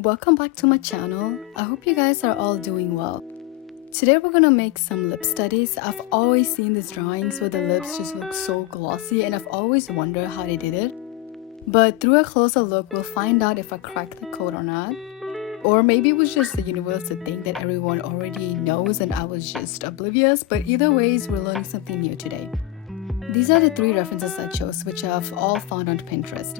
and welcome back to my channel. I hope you guys are all doing well. Today we're gonna make some lip studies. I've always seen these drawings where the lips just look so glossy and I've always wondered how they did it. But through a closer look, we'll find out if I cracked the code or not. Or maybe it was just the universal thing that everyone already knows and I was just oblivious, but either ways, we're learning something new today. These are the 3 references I chose, which I've all found on Pinterest.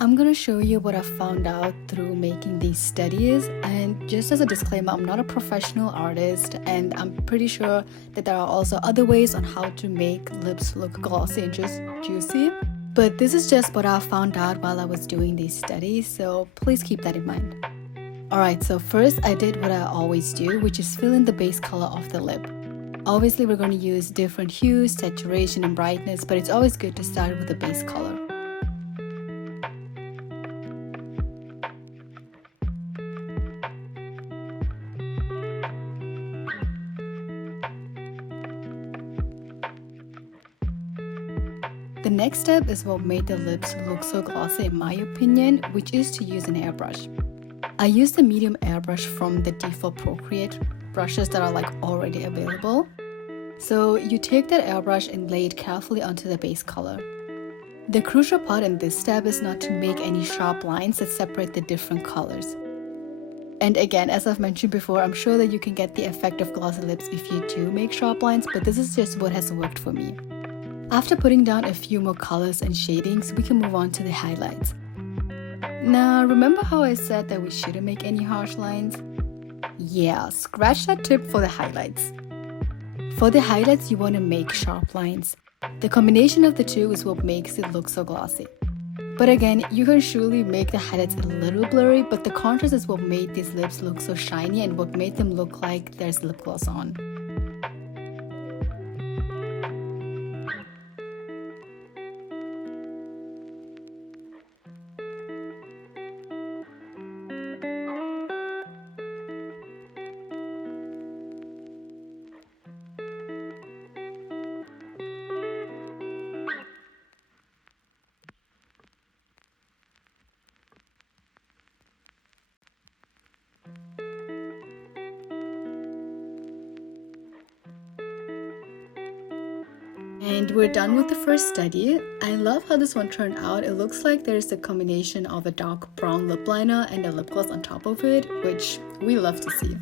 I'm gonna show you what I found out through making these studies, and just as a disclaimer, I'm not a professional artist and I'm pretty sure that there are also other ways on how to make lips look glossy and just juicy, but this is just what I found out while I was doing these studies, so please keep that in mind. Alright, so first I did what I always do, which is fill in the base color of the lip. Obviously we're going to use different hues, saturation and brightness, but it's always good to start with the base color. The next step is what made the lips look so glossy in my opinion, which is to use an airbrush. I used the medium airbrush from the default Procreate brushes that are already available. So you take that airbrush and lay it carefully onto the base color. The crucial part in this step is not to make any sharp lines that separate the different colors. And again, as I've mentioned before, I'm sure that you can get the effect of glossy lips if you do make sharp lines, but this is just what has worked for me. After putting down a few more colors and shadings, we can move on to the highlights. Now, remember how I said that we shouldn't make any harsh lines? Yeah, scratch that tip for the highlights. For the highlights, you want to make sharp lines. The combination of the two is what makes it look so glossy. But again, you can surely make the highlights a little blurry, but the contrast is what made these lips look so shiny and what made them look like there's lip gloss on. And we're done with the first study. I love how this one turned out. It looks like there's a combination of a dark brown lip liner and a lip gloss on top of it, which we love to see.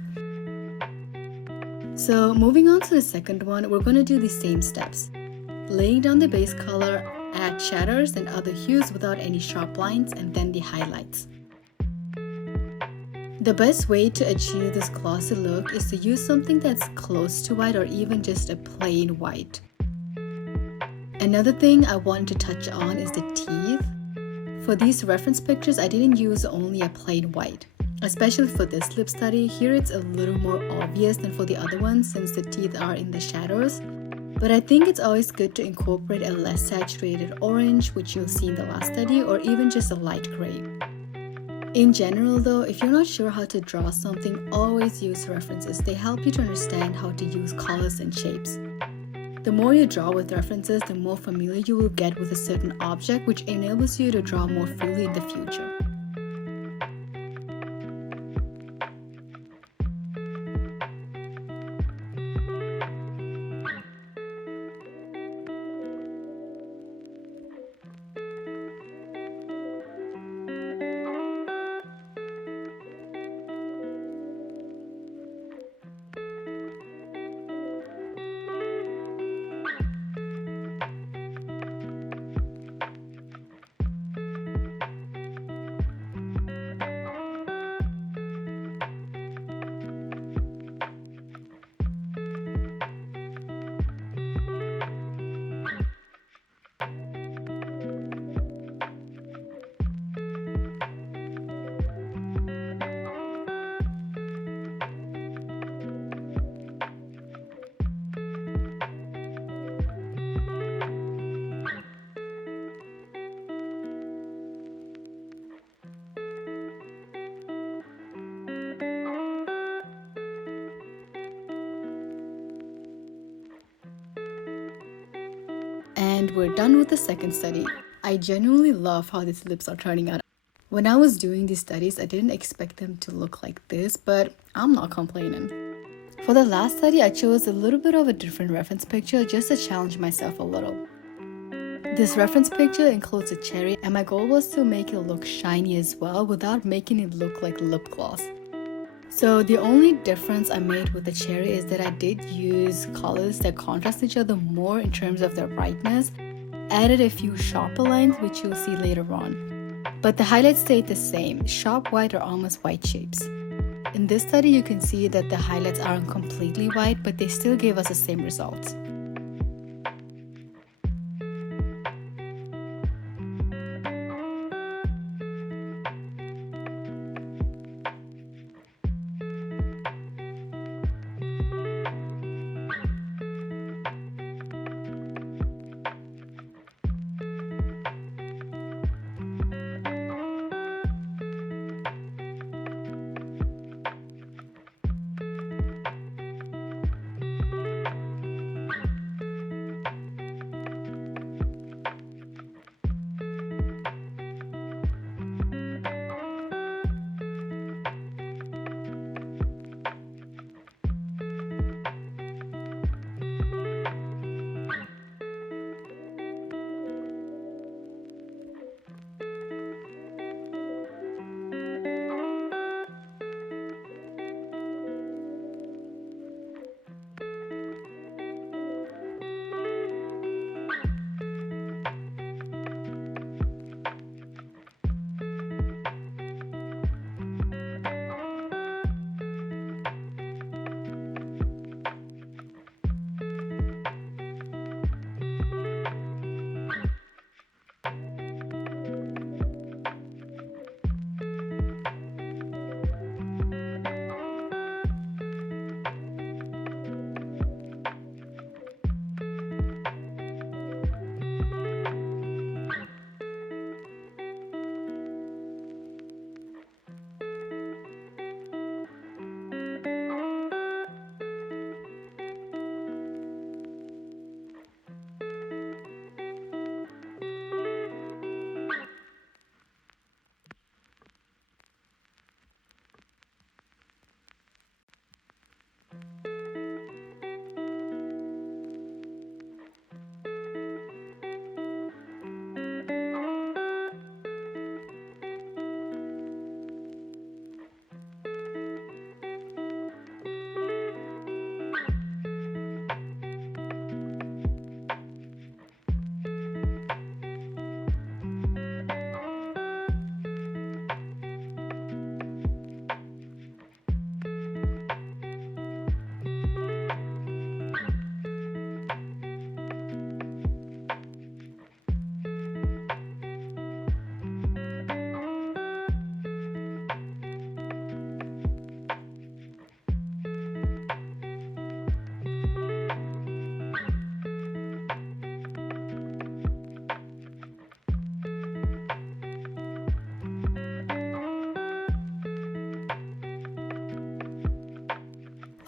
So moving on to the second one, we're going to do the same steps. Laying down the base color, add shadows and other hues without any sharp lines, and then the highlights. The best way to achieve this glossy look is to use something that's close to white or even just a plain white. Another thing I wanted to touch on is the teeth. For these reference pictures, I didn't use only a plain white. Especially for this lip study, here it's a little more obvious than for the other ones since the teeth are in the shadows. But I think it's always good to incorporate a less saturated orange, which you'll see in the last study, or even just a light gray. In general though, if you're not sure how to draw something, always use references. They help you to understand how to use colors and shapes. The more you draw with references, the more familiar you will get with a certain object, which enables you to draw more freely in the future. And we're done with the second study. I genuinely love how these lips are turning out. When I was doing these studies, I didn't expect them to look like this, but I'm not complaining. For the last study, I chose a little bit of a different reference picture just to challenge myself a little. This reference picture includes a cherry, and my goal was to make it look shiny as well without making it look like lip gloss. So the only difference I made with the cherry is that I did use colors that contrast each other more in terms of their brightness, added a few sharper lines which you'll see later on. But the highlights stayed the same, sharp white or almost white shapes. In this study you can see that the highlights aren't completely white, but they still gave us the same results.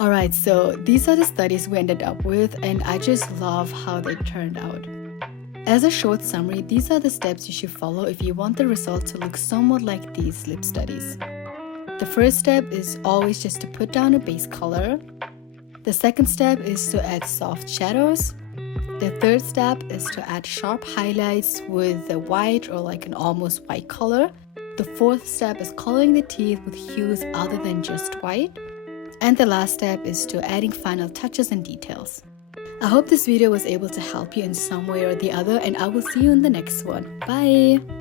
Alright, so these are the studies we ended up with, and I just love how they turned out. As a short summary, these are the steps you should follow if you want the result to look somewhat like these lip studies. The first step is always just to put down a base color. The second step is to add soft shadows. The third step is to add sharp highlights with a white or like an almost white color. The fourth step is coloring the teeth with hues other than just white. And the last step is to adding final touches and details. I hope this video was able to help you in some way or the other, and I will see you in the next one. Bye!